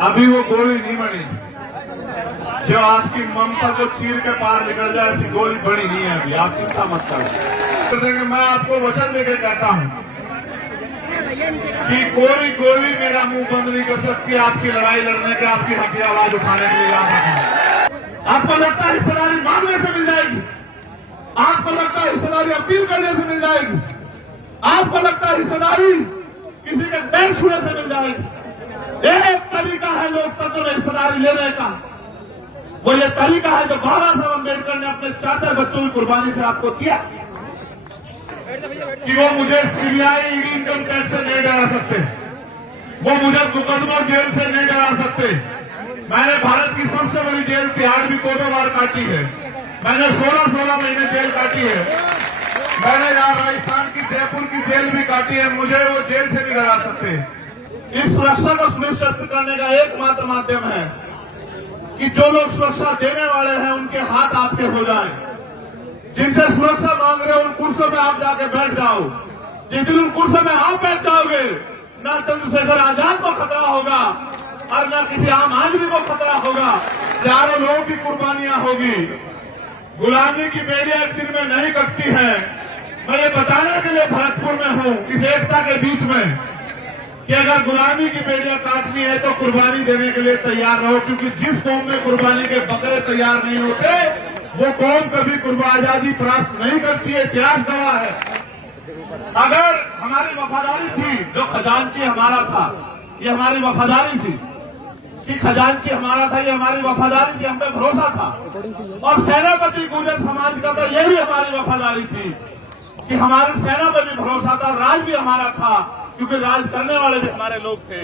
अभी वो गोली नहीं बनी जो आपकी ममता को चीर के पार निकल जाए, ऐसी गोली बड़ी नहीं है अभी, आप चिंता मत करो। देंगे, मैं आपको वचन देकर कहता हूं कि कोई गोली मेरा मुंह बंद नहीं कर सकती आपकी लड़ाई लड़ने के, आपकी हक की आवाज उठाने के लिए। याद रखना। आपको लगता है हिस्सेदारी मांगने से मिल जाएगी, आपको लगता है हिस्सेदारी अपील करने से मिल जाएगी, आपको लगता है हिस्सेदारी किसी के बैंक छूने से मिल जाएगी। एक तरीका है लोकतंत्र में हिस्सेदारी लेने का, वो ये तरीका है जो बाबा साहब अम्बेडकर ने अपने चाचा बच्चों की कुर्बानी से आपको दिया, कि वो मुझे सीबीआई ईडी इनकम टैक्स से नहीं डरा सकते, वो मुझे मुकदमा जेल से नहीं डरा सकते। मैंने भारत की सबसे बड़ी जेल तिहाड़ भी 2 बार काटी है, मैंने 16 महीने जेल काटी है, मैंने यहाँ राजस्थान की जयपुर की जेल भी काटी है, मुझे वो जेल से नहीं डरा सकते। इस सुरक्षा को सुनिश्चित करने का एकमात्र माध्यम है कि जो लोग सुरक्षा देने वाले हैं उनके हाथ आपके हो जाएं, जिनसे सुरक्षा मांग रहे हो उन कुर्सियों में आप जाके बैठ जाओ। जिस दिन उन कुर्सियों में आप बैठ जाओगे, ना चंद्रशेखर आजाद को खतरा होगा और ना किसी आम आदमी को खतरा होगा। हजारों लोगों की कुर्बानियां होगी। गुलामी की बेड़ियां एक दिन में नहीं कटती है। मैं ये बताने के लिए भरतपुर में हूं, इस एकता के बीच में, कि अगर गुलामी की बेड़ियां काटनी है तो कुर्बानी देने के लिए तैयार रहो, क्योंकि जिस कौम में कुर्बानी के बकरे तैयार नहीं होते वो कौम कभी आजादी प्राप्त नहीं करती है। इतिहास गवाह है। अगर हमारी वफादारी थी, जो खजांची हमारा था, ये हमारी वफादारी थी कि खजांची हमारा था, ये हमारी वफादारी थी, हम पे भरोसा था। और सेनापति गुर्जर समाज का था, ये भी हमारी वफादारी थी कि हमारी सेना पर भी भरोसा था, राज भी हमारा था, क्योंकि राज करने वाले भी हमारे लोग थे।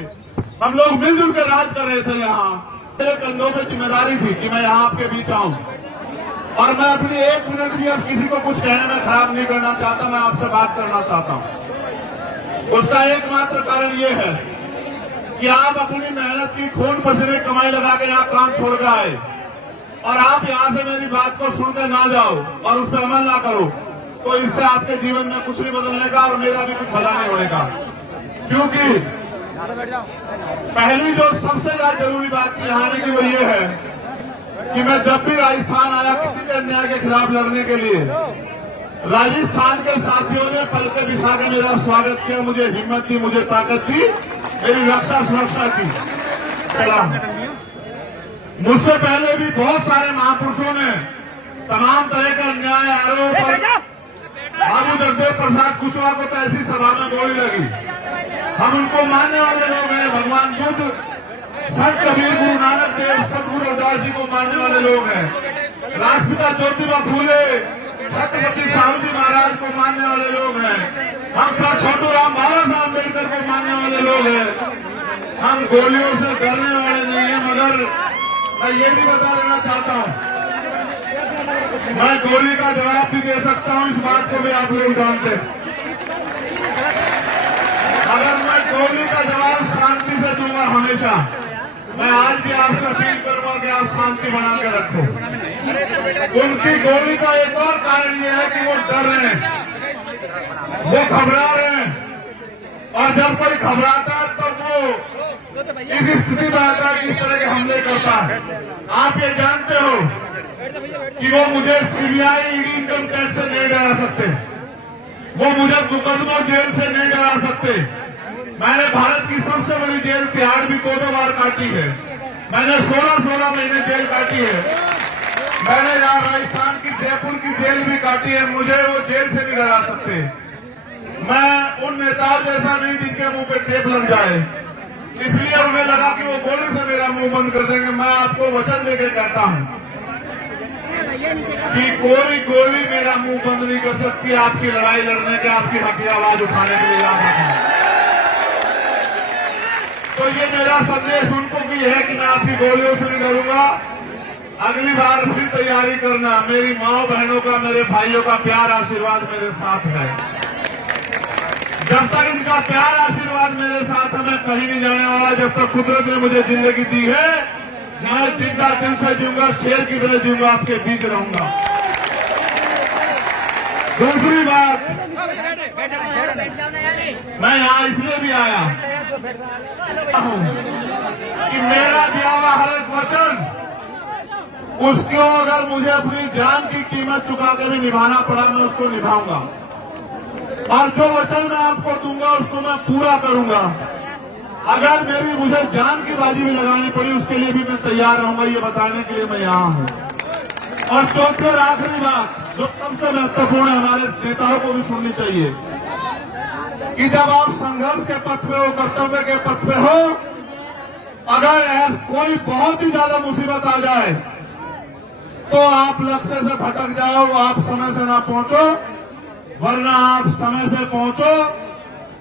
हम लोग मिलजुल कर राज कर रहे थे। यहाँ मेरे कंधों पे जिम्मेदारी थी कि मैं यहाँ आपके बीच आऊं, और मैं अपनी 1 मिनट भी अब किसी को कुछ कहने में खराब नहीं करना चाहता। मैं आपसे बात करना चाहता हूं। उसका एकमात्र कारण ये है कि आप अपनी मेहनत की खून पसीने कमाई लगा के यहाँ काम छोड़ के आए, और आप यहाँ से मेरी बात को सुनकर ना जाओ और उस पर अमल ना करो, तो इससे आपके जीवन में कुछ नहीं बदलने का और मेरा भी कुछ भला नहीं होने का। क्योंकि पहली जो सबसे ज्यादा जरूरी बात यहाँ आने की वो ये है कि मैं जब भी राजस्थान आया किसी भी अन्याय के खिलाफ लड़ने के लिए, राजस्थान के साथियों ने पल के बिछा के मेरा स्वागत किया, मुझे हिम्मत दी, मुझे ताकत दी, मेरी रक्षा सुरक्षा की। सलाम। मुझसे पहले भी बहुत सारे महापुरुषों ने तमाम तरह का अन्याय आरोप पर बाबू जगदेव प्रसाद कुशवाहा को तो ऐसी सभा में गोली लगी। हम उनको मानने वाले लोग हैं। भगवान बुद्ध, संत कबीर, गुरु नानक देव, सदगुरु रविदास जी को मानने वाले लोग हैं। राष्ट्रपिता ज्योतिबा फूले, छत्रपति साहू जी महाराज को मानने वाले लोग हैं। हम सर छोटू राम बाबा साहब अम्बेडकर को मानने वाले लोग हैं। हम गोलियों से डरने वाले नहीं है। मगर मैं ये भी बता देना चाहता हूं, मैं गोली का जवाब भी दे सकता हूं, इस बात को भी आप लोग जानते हैं। अगर मैं गोली का जवाब शांति से दूंगा हमेशा, मैं आज भी आपसे अपील करूंगा कि आप शांति बना के रखो। उनकी गोली का एक और कारण यह है कि वो डर रहे हैं, वो घबरा रहे हैं, और जब कोई घबराता है तो वो इस स्थिति में आता है कि इस तरह के हमले करता है। आप ये जानते हो कि वो मुझे सीबीआई ईडी इनकम टैक्स से नहीं डरा सकते, वो मुझे मुकदमा जेल से नहीं डरा सकते। मैंने भारत की सबसे बड़ी जेल तिहाड़ भी 2 बार काटी है, मैंने 16 महीने जेल काटी है, मैंने यहाँ राजस्थान की जयपुर की जेल भी काटी है, मुझे वो जेल से नहीं डरा सकते। मैं उन नेताओं जैसा नहीं जिनके मुंह पे टेप लग जाए, इसलिए उन्हें लगा कि वो गोली से मेरा मुंह बंद कर देंगे। मैं आपको वचन देकर कहता हूं कि कोई गोली मेरा मुंह बंद नहीं कर सकती आपकी लड़ाई लड़ने के, आपकी हक की आवाज उठाने के लिए। याद रखना। तो ये मेरा संदेश उनको भी है कि मैं आपकी गोलियों से नहीं डरूंगा। अगली बार फिर तैयारी करना। मेरी माँ बहनों का, मेरे भाइयों का प्यार आशीर्वाद मेरे साथ है। जब तक इनका प्यार आशीर्वाद मेरे साथ है, मैं कहीं नहीं जाने वाला। जब तक कुदरत ने मुझे जिंदगी दी है, मैं जिंदा दिल से जीऊंगा, शेर की तरह जीऊंगा, आपके बीच रहूंगा। दूसरी बात, मैं यहाँ इसलिए भी आया हूँ कि मेरा दिया हुआ हर एक वचन, उसको अगर मुझे अपनी जान की कीमत चुका के भी निभाना पड़ा, मैं उसको निभाऊंगा। और जो वचन मैं आपको दूंगा उसको मैं पूरा करूंगा। अगर मुझे जान की बाजी भी लगानी पड़ी, उसके लिए भी मैं तैयार रहूंगा। ये बताने के लिए मैं यहाँ हूँ। और चौथी और आखिरी बात जो सबसे महत्वपूर्ण है, हमारे नेताओं को भी सुननी चाहिए, कि जब आप संघर्ष के पथ पे हो, कर्तव्य के पथ पे हो, अगर कोई बहुत ही ज्यादा मुसीबत आ जाए तो आप लक्ष्य से भटक जाओ, आप समय से ना पहुंचो, वरना आप समय से पहुंचो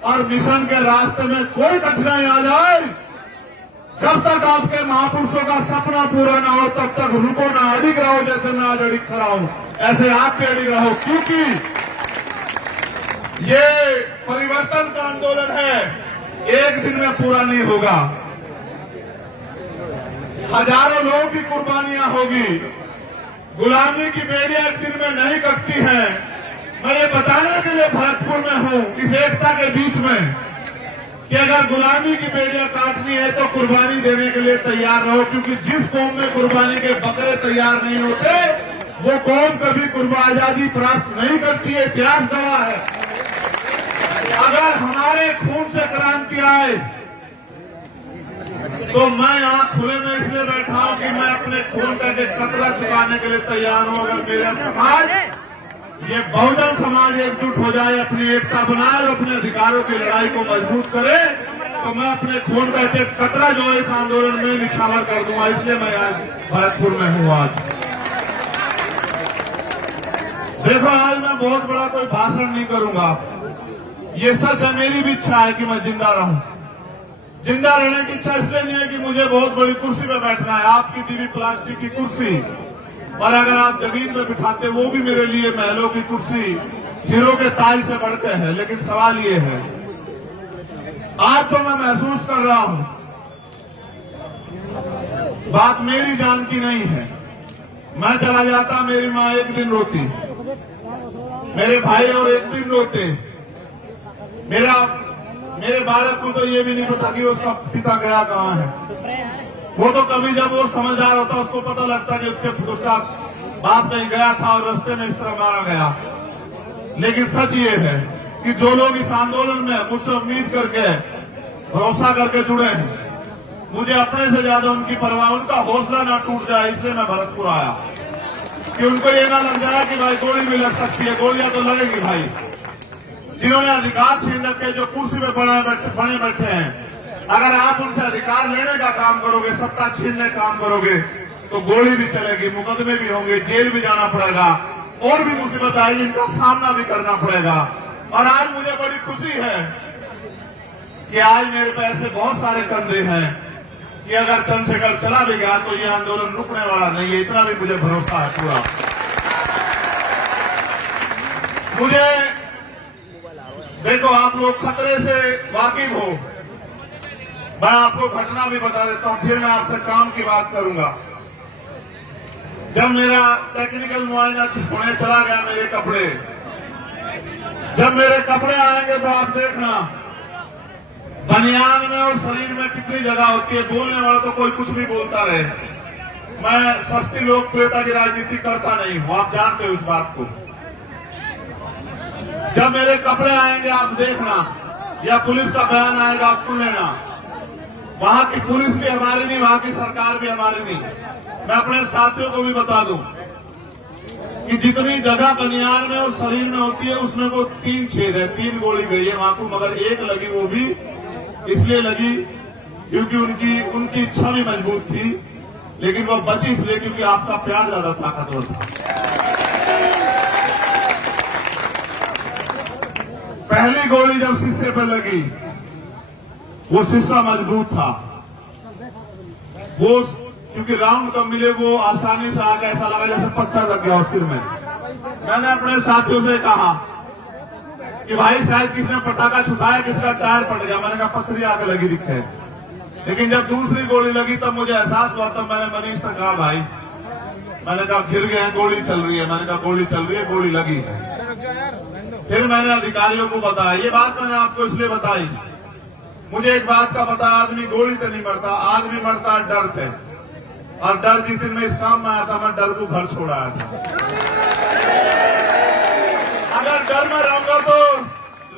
और मिशन के रास्ते में कोई कठिनाई आ जाए, जब तक आपके महापुरुषों का सपना पूरा ना हो तब तक रुको ना, अडिग रहो। जैसे मैं आज अडिग खड़ा हूं, ऐसे आप भी अडिग रहो, क्योंकि ये परिवर्तन का आंदोलन है, एक दिन में पूरा नहीं होगा। हजारों लोगों की कुर्बानियां होगी। गुलामी की बेड़ियां एक दिन में नहीं कटती हैं। मैं ये बताने के लिए भरतपुर में हूं, इस एकता के बीच में, कि अगर गुलामी की बेड़ियां काटनी है तो कुर्बानी देने के लिए तैयार रहो, क्योंकि जिस कौम में कुर्बानी के बकरे तैयार नहीं होते, वो कौम कभी आजादी प्राप्त नहीं करती है। इतिहास गवाह है। अगर हमारे खून से क्रांति आए तो मैं यहाँ खुले में इसलिए बैठा हूं कि मैं अपने खून का एक कतरा चुकाने के लिए तैयार हूं। अगर मेरा समाज, ये बहुजन समाज एकजुट हो जाए, अपनी एकता बनाए और अपने अधिकारों की लड़ाई को मजबूत करे, तो मैं अपने खून का एक कतरा जो है इस आंदोलन में निछावर कर दूंगा। इसलिए मैं आज भरतपुर में हूं। आज देखो, आज मैं बहुत बड़ा कोई भाषण नहीं करूंगा। ये सच है, मेरी भी इच्छा है कि मैं जिंदा रहूं। जिंदा रहने की इच्छा इसलिए नहीं है कि मुझे बहुत बड़ी कुर्सी पे बैठना है, आपकी दी हुई प्लास्टिक की कुर्सी, और अगर आप जमीन में बिठाते वो भी मेरे लिए महलों की कुर्सी, हीरो के ताज से बढ़कर है। लेकिन सवाल ये है, आज तो मैं महसूस कर रहा हूं, बात मेरी जान की नहीं है। मैं चला जाता, मेरी माँ एक दिन रोती, मेरे भाई और एक दिन रोते, मेरे बालक को तो ये भी नहीं पता कि उसका पिता गया कहाँ है। वो तो कभी जब वो समझदार होता उसको पता लगता कि उसका बाप नहीं गया था और रास्ते में इस तरह मारा गया। लेकिन सच ये है कि जो लोग इस आंदोलन में मुझसे उम्मीद करके, भरोसा करके जुड़े हैं, मुझे अपने से ज्यादा उनकी परवाह, उनका हौसला ना टूट जाए, इसलिए मैं भरतपुर आया, कि उनको ये ना लग जाए कि भाई गोली भी लग सकती है। गोलियां तो लगेंगी भाई। जिन्होंने अधिकार छीन रखे, जो कुर्सी पे बने बैठे हैं, अगर आप उनसे अधिकार लेने का काम करोगे, सत्ता छीनने का काम करोगे, तो गोली भी चलेगी, मुकदमे भी होंगे, जेल भी जाना पड़ेगा, और भी मुसीबत आएगी, इनका सामना भी करना पड़ेगा। और आज मुझे बड़ी खुशी है कि आज मेरे पे ऐसे बहुत सारे कंधे हैं कि अगर चंद्रशेखर चला भी गया तो ये आंदोलन रुकने वाला नहीं है। इतना भी मुझे भरोसा है पूरा। मुझे देखो, आप लोग खतरे से वाकिफ हो, मैं आपको घटना भी बता देता हूं, फिर मैं आपसे काम की बात करूंगा। जब मेरा टेक्निकल मुआयना होने चला गया, मेरे कपड़े, जब मेरे कपड़े आएंगे तो आप देखना बनियान में और शरीर में कितनी जगह होती है। बोलने वाला तो कोई कुछ भी बोलता रहे, मैं सस्ती लोकप्रियता की राजनीति करता नहीं हूं, आप जानते हो इस बात को। जब मेरे कपड़े आएंगे आप देखना, या पुलिस का बयान आएगा आप सुन लेना, वहां की पुलिस भी हमारी नहीं, वहां की सरकार भी हमारी नहीं। मैं अपने साथियों को भी बता दूं कि जितनी जगह बनियान में और शरीर में होती है, उसमें वो 3 छेद है, 3 गोली गई है वहां को, मगर एक लगी, वो भी इसलिए लगी क्योंकि उनकी इच्छा भी मजबूत थी, लेकिन वो बची इसलिए क्योंकि आपका प्यार ज्यादा ताकतवर था। पहली गोली जब शीशे पर लगी, वो शीशा मजबूत था, वो क्योंकि राउंड कम मिले, वो आसानी से आके ऐसा लगा जैसे पत्थर लग गया सिर में। मैंने अपने साथियों से कहा कि भाई शायद किसने पटाखा छुपाया, किसका टायर पड़ गया। मैंने कहा पत्थरी आगे लगी दिखे। लेकिन जब दूसरी गोली लगी तब मुझे एहसास हुआ, तब मैंने मनीष से कहा भाई, मैंने कहा घिर गए हैं, गोली चल रही है। मैंने कहा गोली चल रही है, गोली लगी है। फिर मैंने अधिकारियों को बताया, ये बात मैंने आपको इसलिए बताई मुझे एक बात का पता, आदमी गोली से नहीं मरता, आदमी मरता डर से। और डर जिस दिन मैं इस काम में आया था, मैं डर को घर छोड़ आया था। अगर डर में रहूंगा तो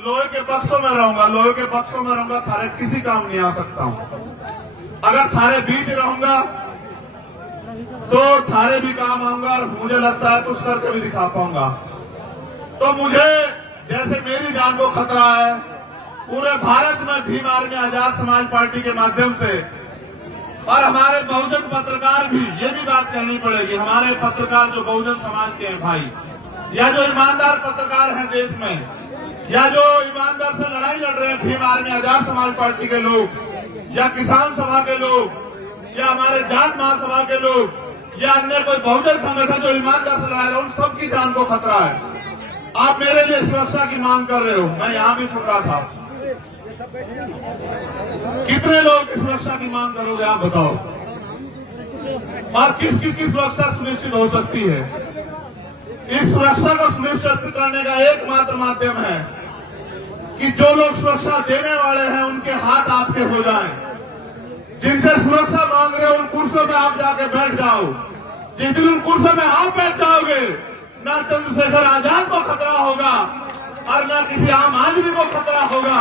लोहे के बक्सों में रहूंगा, लोहे के बक्सों में रहूंगा, थारे किसी काम नहीं आ सकता हूं। अगर थारे बीच रहूंगा तो थारे भी काम आऊंगा और मुझे लगता है कुछ करके भी दिखा पाऊंगा। तो मुझे जैसे मेरी जान को खतरा है, पूरे भारत में भीम आर्मी आजाद समाज पार्टी के माध्यम से और हमारे बहुजन पत्रकार भी, ये भी बात कहनी पड़ेगी, हमारे पत्रकार जो बहुजन समाज के हैं भाई, या जो ईमानदार पत्रकार हैं देश में, या जो ईमानदार से लड़ाई लड़ रहे हैं भीम आर्मी आजाद समाज पार्टी के लोग, या किसान सभा के लोग, या हमारे जाट महासभा के लोग, या अन्य कोई बहुजन संगठन जो ईमानदार से लड़ा रहे हैं, उन सबकी जान को खतरा है। आप मेरे लिए सुरक्षा की मांग कर रहे हो, मैं यहां भी सुन रहा था। कितने लोग की सुरक्षा की मांग करोगे आप बताओ? और किस किस की सुरक्षा सुनिश्चित हो सकती है? इस सुरक्षा को सुनिश्चित करने का एकमात्र माध्यम है कि जो लोग सुरक्षा देने वाले हैं उनके हाथ आपके हो जाएं। जिनसे सुरक्षा मांग रहे हो उन कुर्सियों में आप जाके बैठ जाओ। जिस दिन उन कुर्सियों में आप बैठ जाओगे, ना चंद्रशेखर आजाद को खतरा होगा और ना किसी आम आदमी को खतरा होगा।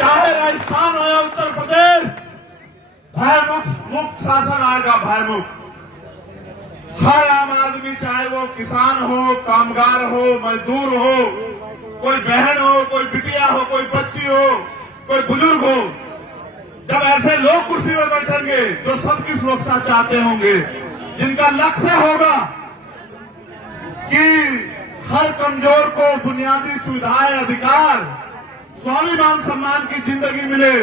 चाहे राजस्थान हो या उत्तर प्रदेश, भयमुक्त शासन आएगा, भयमुक्त। हर आम आदमी, चाहे वो किसान हो, कामगार हो, मजदूर हो, कोई बहन हो, कोई बिटिया हो, कोई बच्ची हो, कोई बुजुर्ग हो, जब ऐसे लोग कुर्सी में बैठेंगे जो सबकी सुरक्षा चाहते होंगे, जिनका लक्ष्य होगा कि हर कमजोर को बुनियादी सुविधाएं, अधिकार, स्वाभिमान सम्मान की जिंदगी मिले,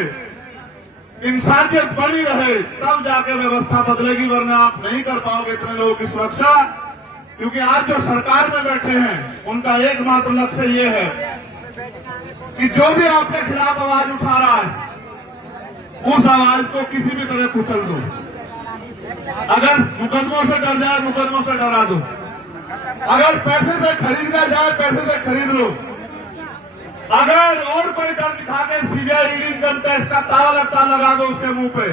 इंसानियत बनी रहे, तब जाके व्यवस्था बदलेगी। वरना आप नहीं कर पाओगे इतने लोगों की सुरक्षा। क्योंकि आज जो सरकार में बैठे हैं उनका एकमात्र लक्ष्य ये है कि जो भी आपके खिलाफ आवाज उठा रहा है उस आवाज को किसी भी तरह कुचल दो। अगर मुकदमों से डर जाए, मुकदमों से डरा दो। अगर पैसे से खरीदा जाए, पैसे से खरीद लो। अगर और कोई डर दिखा के सीबीआई इनकम टैक्स का ताला लगता लगा दो उसके मुंह पे।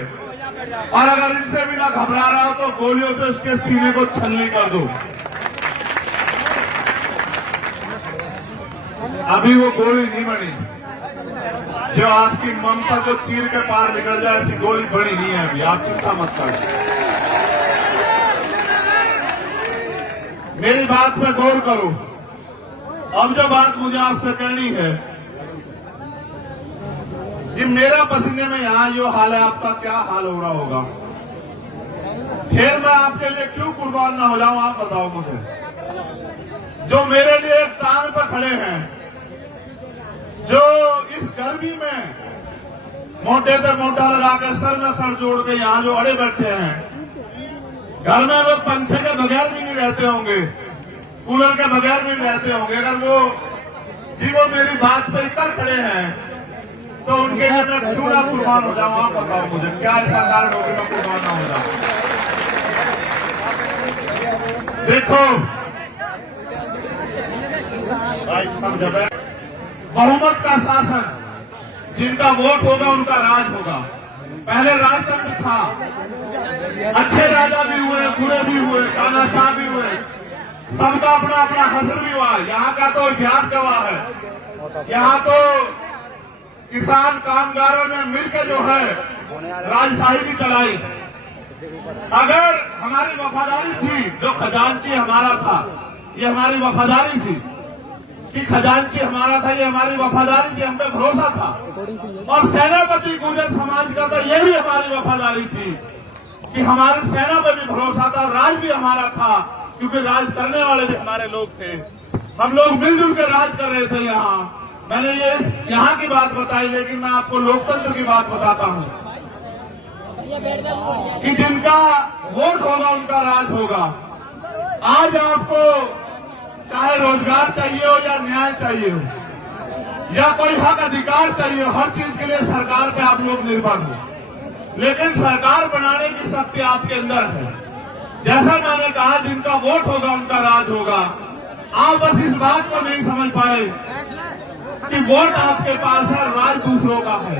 और अगर इनसे भी ना घबरा रहा हो तो गोलियों से उसके सीने को छलनी कर दो। अभी वो गोली नहीं बनी जो आपकी ममता को चीर के पार निकल जाए, ऐसी गोली बड़ी नहीं है अभी, आप चिंता मत करो। मेरी बात पे गौर करो। अब जो बात मुझे आपसे कहनी है, ये मेरा पसीने में यहां जो हाल है, आपका क्या हाल हो रहा होगा? फिर मैं आपके लिए क्यों कुर्बान ना हो जाऊं, आप बताओ मुझे। जो मेरे लिए एक टांग पर खड़े हैं, जो इस गर्मी में मोटे से मोटा लगा के सर में सर जोड़ के यहां जो अड़े बैठे हैं, घर में वो पंखे के बगैर भी नहीं रहते होंगे, कूलर के बगैर भी नहीं रहते होंगे। अगर वो मेरी बात पे कर खड़े हैं तो उनके लिए मैं क्यों ना कुर्बान हो जाऊं, आप बताओ मुझे। क्या ऐसा कारण होगी मैं कुर्बान ना हो जाऊं? देखो बहुमत का शासन, जिनका वोट होगा उनका राज होगा। पहले राजतंत्र था, अच्छे राजा भी हुए, बुरे भी हुए, तानाशाह भी हुए, सबका अपना अपना हसर भी हुआ। यहाँ का तो इतिहास गवाह है। यहाँ तो किसान कामगारों ने मिलकर जो है राजशाही भी चलाई। अगर हमारी वफादारी थी, जो खजांची हमारा था, ये हमारी वफादारी थी कि खजांची हमारा था, ये हमारी वफादारी थी, हम पे भरोसा था। और सेनापति गुर्जर समाज का था, ये भी हमारी वफादारी थी कि हमारी सेना पे भी भरोसा था। राज भी हमारा था क्योंकि राज करने वाले भी हमारे लोग थे। हम लोग मिलजुल के राज कर रहे थे। मैंने ये यहाँ की बात बताई, लेकिन मैं आपको लोकतंत्र की बात बताता हूँ कि जिनका वोट होगा उनका राज होगा। आज आपको चाहे रोजगार चाहिए हो या न्याय चाहिए हो या कोई हक अधिकार चाहिए हो, हर चीज के लिए सरकार पे आप लोग निर्भर हो। लेकिन सरकार बनाने की शक्ति आपके अंदर है। जैसा मैंने कहा, जिनका वोट होगा उनका राज होगा। आप बस इस बात को नहीं समझ पाए। कि वोट आपके पास है, राज दूसरों का है।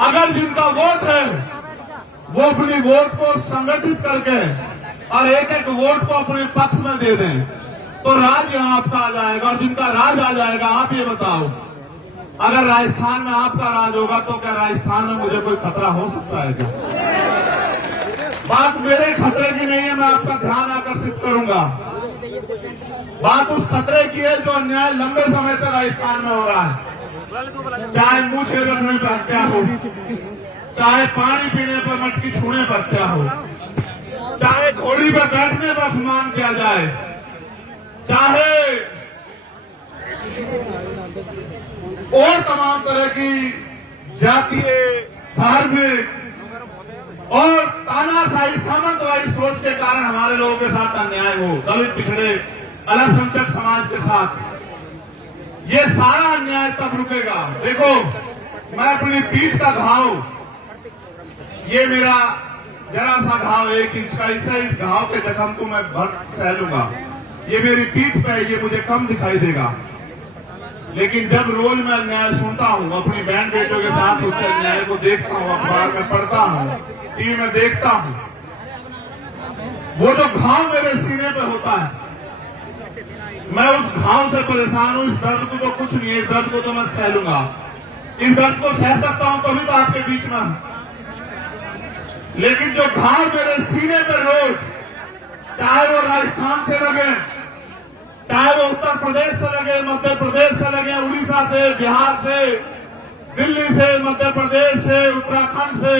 अगर जिनका वोट है वो अपनी वोट को संगठित करके और एक एक वोट को अपने पक्ष में दे दें तो राज यहां आपका आ जाएगा। और जिनका राज आ जाएगा, आप ये बताओ, अगर राजस्थान में आपका राज होगा तो क्या राजस्थान में मुझे कोई खतरा हो सकता है क्या? बात मेरे खतरे की नहीं है, मैं आपका ध्यान आकर्षित करूंगा। बात उस खतरे की है जो अन्याय लंबे समय से राजस्थान में हो रहा है। चाहे मुंह छेदने पर हत्या हो, चाहे पानी पीने पर मटकी छूने पर हत्या हो, चाहे घोड़ी पर बैठने पर अपमान किया जाए, चाहे और तमाम तरह की जातीय, धार्मिक और तानाशाही सामंतवादी सोच के कारण हमारे लोगों के साथ अन्याय हो, दलित, पिछड़े, अल्पसंख्यक समाज के साथ, ये सारा अन्याय तब रुकेगा। देखो, मैं अपनी पीठ का घाव, ये मेरा जरा सा घाव 1 इंच का, इस घाव के जख्म को मैं भर सह लूंगा। ये मेरी पीठ पे, ये मुझे कम दिखाई देगा, लेकिन जब रोज मैं अन्याय सुनता हूँ, अपनी बहन बेटों के साथ होते अन्याय को देखता हूँ, अखबार में पढ़ता हूँ, टीवी में देखता हूँ, वो जो घाव मेरे सीने पे होता है, मैं उस घाव से परेशान हूं। इस दर्द को तो कुछ नहीं है, इस दर्द को तो मैं सह लूंगा। इस दर्द को सह सकता हूं तभी तो आपके बीच में हूं। लेकिन जो घाव मेरे सीने पे रोज, चाहे वो राजस्थान से लगे, चाहे वो उत्तर प्रदेश से लगे, मध्य प्रदेश से लगे, उड़ीसा से, बिहार से, दिल्ली से, मध्य प्रदेश से, उत्तराखंड से,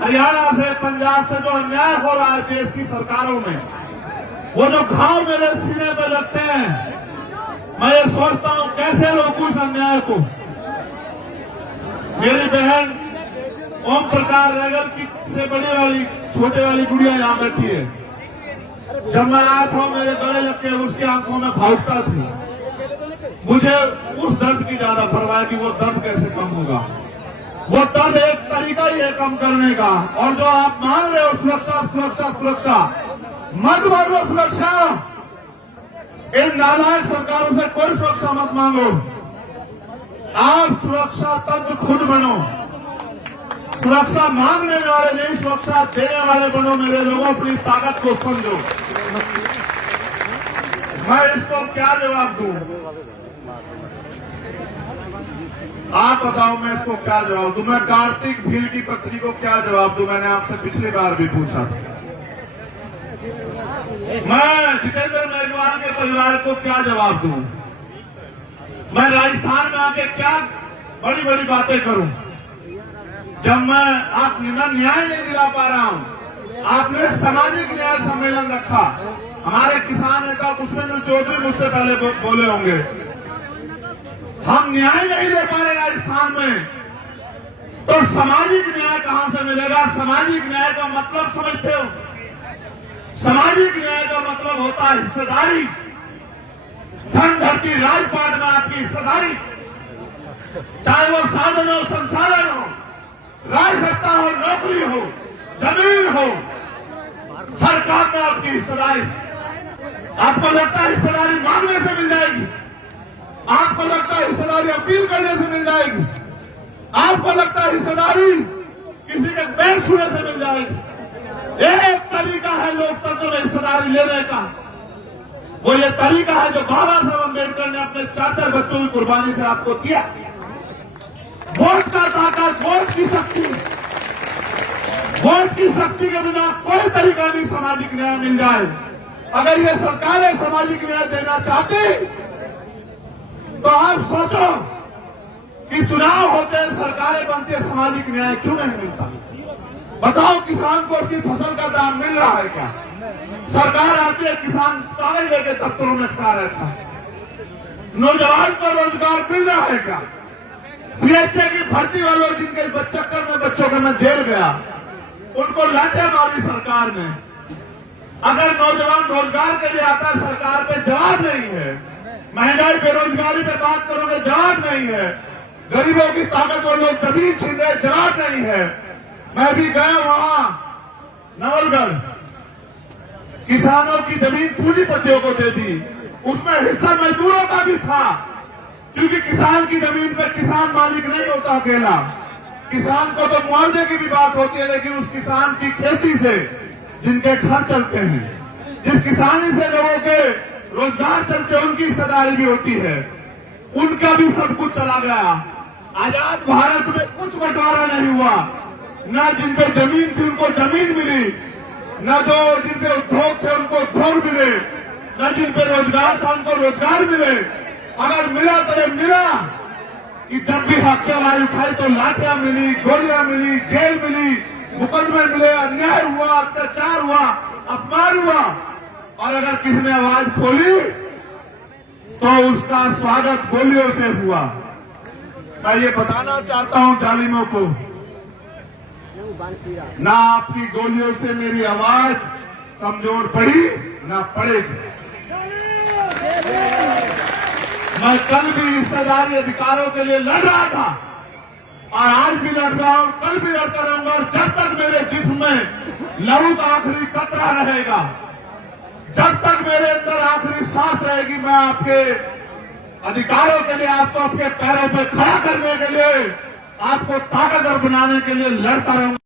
हरियाणा से, पंजाब से जो अन्याय हो रहा है देश की सरकारों में, वो जो घाव मेरे सीने पे लगते हैं, मैं ये सोचता हूं कैसे रोकूं इस अन्याय को। मेरी बहन ओम प्रकाश रैगर की से बड़ी वाली छोटे वाली गुड़िया यहां बैठी है। जब मैं आया था मेरे गले लग के उसकी आंखों में भावुकता थी। मुझे उस दर्द की ज्यादा परवाह है कि वो दर्द कैसे कम होगा। वो दर्द एक तरीका ही है कम करने का। और जो आप मान रहे हो सुरक्षा सुरक्षा सुरक्षा, मत मांगो सुरक्षा। इन नालायक सरकारों से कोई सुरक्षा मत मांगो। आप सुरक्षा तंत्र खुद बनो। सुरक्षा मांगने वाले नहीं, सुरक्षा देने वाले बनो। मेरे लोगों, अपनी ताकत को समझो। मैं इसको क्या जवाब दूं? आप बताओ, मैं इसको क्या जवाब दूं? मैं कार्तिक भील की पत्नी को क्या जवाब दूं? मैंने आपसे पिछली बार भी पूछा था। मैं जितेंद्र मेघवाल के परिवार को क्या जवाब दूं? मैं राजस्थान में आके क्या बड़ी बड़ी बातें करूं जब मैं आप न्याय नहीं दिला पा रहा हूं। आपने सामाजिक न्याय सम्मेलन रखा, हमारे किसान नेता पुष्पेंद्र चौधरी मुझसे पहले बोले होंगे। हम न्याय नहीं दे पा रहे राजस्थान में, तो सामाजिक न्याय कहां से मिलेगा? सामाजिक न्याय का मतलब समझते हो? सामाजिक न्याय का मतलब होता है हिस्सेदारी। धन धरती राजपाट में आपकी हिस्सेदारी, चाहे वो साधन हो, संसाधन हो, राज सत्ता हो, नौकरी हो, जमीन हो, हर काम में आपकी हिस्सेदारी। आपको लगता है हिस्सेदारी मांगने से मिल जाएगी? आपको लगता है हिस्सेदारी अपील करने से मिल जाएगी? आपको लगता है हिस्सेदारी किसी के पैर छूने से मिल जाएगी? एक तरीका है लोकतंत्र में हिस्सेदारी लेने का, वो ये तरीका है जो बाबा साहब अम्बेडकर ने अपने 4 बच्चों की कुर्बानी से आपको दिया। वोट का ताकत, वोट की शक्ति, वोट की शक्ति के बिना कोई तरीका नहीं सामाजिक न्याय मिल जाए। अगर ये सरकारें सामाजिक न्याय देना चाहती तो आप सोचो कि चुनाव होते हैं, सरकारें बनती है, सामाजिक न्याय क्यों नहीं मिलता? बताओ, किसान को उसकी फसल का दाम मिल रहा है क्या? सरकार आती है, किसान कागज लेके दफ्तरों में खड़ा रहता है। नौजवान को रोजगार मिल रहा है क्या? सीएचए की भर्ती वालों जिनके चक्कर में बच्चों का मैं जेल गया, उनको लाते मारी सरकार ने। अगर नौजवान रोजगार के लिए आता है, सरकार पे जवाब नहीं है। महंगाई बेरोजगारी पे बात करोगे, जवाब नहीं है। गरीबों की ताकत वो लोग जमीन छीन रहे, जवाब नहीं है। मैं भी गया वहां नवलगढ़, किसानों की जमीन पूंजीपतियों को दे दी, उसमें हिस्सा मजदूरों का भी था। क्योंकि किसान की जमीन पे किसान मालिक नहीं होता अकेला। किसान को तो मुआवजे की भी बात होती है, लेकिन उस किसान की खेती से जिनके घर चलते हैं, जिस किसानी से लोगों के रोजगार चलते हैं, उनकी हिस्सेदारी भी होती है। उनका भी सब कुछ चला गया। आजाद भारत में कुछ बंटवारा नहीं हुआ। न जिन पे जमीन थी उनको जमीन मिली, न जो जिन पे उद्योग थे उनको उद्योग मिले, न जिन पे रोजगार था उनको रोजगार मिले। अगर मिला तो ये मिला कि जब भी हत्यावारी उठाई तो लाठियां मिली, गोलियां मिली, जेल मिली, मुकदमे मिले, अन्याय हुआ, अत्याचार हुआ, अपमान हुआ। और अगर किसी ने आवाज खोली तो उसका स्वागत गोलियों से हुआ। मैं ये बताना चाहता हूं जालिमों को, ना आपकी गोलियों से मेरी आवाज कमजोर पड़ी ना पड़ेगी। मैं कल भी हिस्सेदारी अधिकारों के लिए लड़ रहा था और आज भी लड़ रहा हूं, कल भी लड़ता रहूंगा। और जब तक मेरे जिस्म में लहू का आखिरी कतरा रहेगा, जब तक मेरे अंदर आखिरी सांस रहेगी, मैं आपके अधिकारों के लिए, आपको अपने पैरों पर खड़ा करने के लिए, आपको ताकतवर बनाने के लिए लड़ता रहूंगा।